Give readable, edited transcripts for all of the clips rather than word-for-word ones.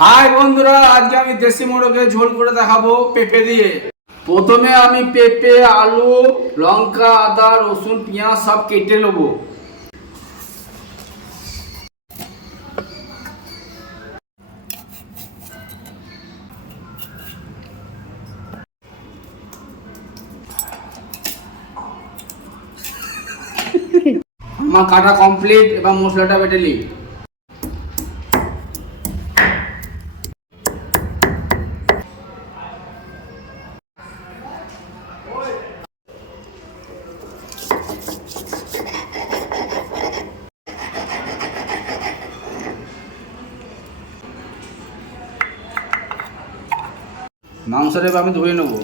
High বন্ধুরা, আজকে আমি দেশি মোরগের ঝোল করে দেখাবো পেঁপে দিয়ে। প্রথমে আমি পেঁপে, আলু, লঙ্কা, আদা, রসুন, পেঁয়াজ সব কেটে নেবো। আমার কাটা কমপ্লিট, এবার মশলাটা বেটে নিই। মাংসটা এবার আমি ধুয়ে নেবো।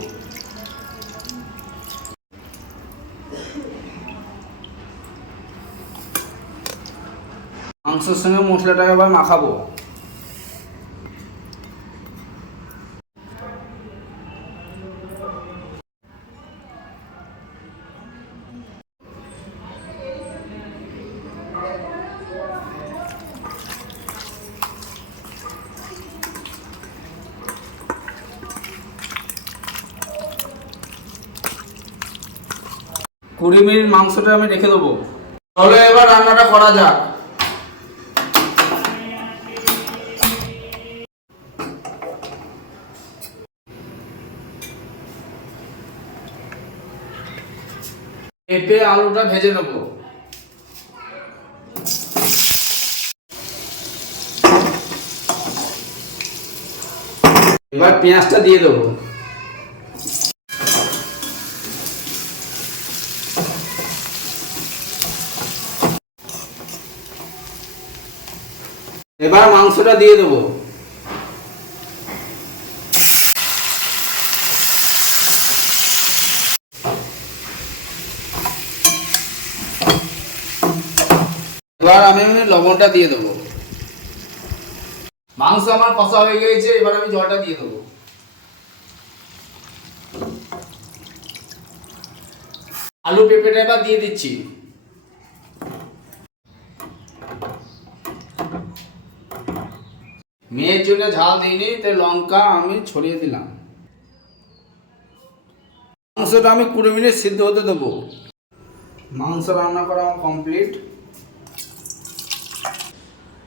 মাংসের সঙ্গে মশলাটাকে এবার মাখাবো। কুড়ি মিনিট মাংসটা আমি রেখে দেবো। চলো এবার রান্নাটা করা যাক। পেঁপে আলুটা ভেজে নেবো। এবার পেঁয়াজটা দিয়ে দেবো। এবার মাংসটা দিয়ে দেবো। এবার আমি লবণটা দিয়ে দেবো। মাংস আমার কষা হয়ে গেছে, এবার আমি জলটা দিয়ে দেবো। আলু পেঁপেটা এবার দিয়ে দিচ্ছি। মেয়ের জন্য ঝাল দিইনি, তাই লঙ্কা আমি ছড়িয়ে দিলাম। মাংসটা আমি 20 মিনিট সিদ্ধ হতে দেবো। মাংস রান্না করা আমার কমপ্লিট।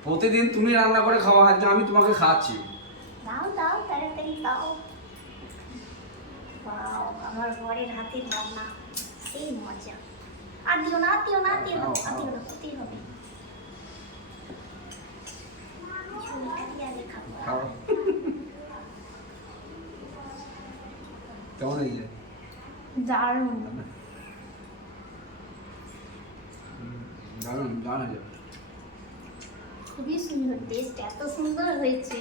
প্রতিদিন তুমি রান্না করে খাওয়া, আজ আমি তোমাকে খাওয়াচ্ছি। দাও দাও তাড়াতাড়ি দাও। ওয়াও, আমার বরের হাতের রান্না সেই মজা। আর দিও না, দিও না, দিও না, দিও না, দিতেই হবে। ঝোলটা দিয়ে আগে খাবো। খাও। কেমন হয়েছে? দারুণ। দারুণ, দারুণ। খুবই সুন্দর, টেস্ট এত সুন্দর হয়েছে।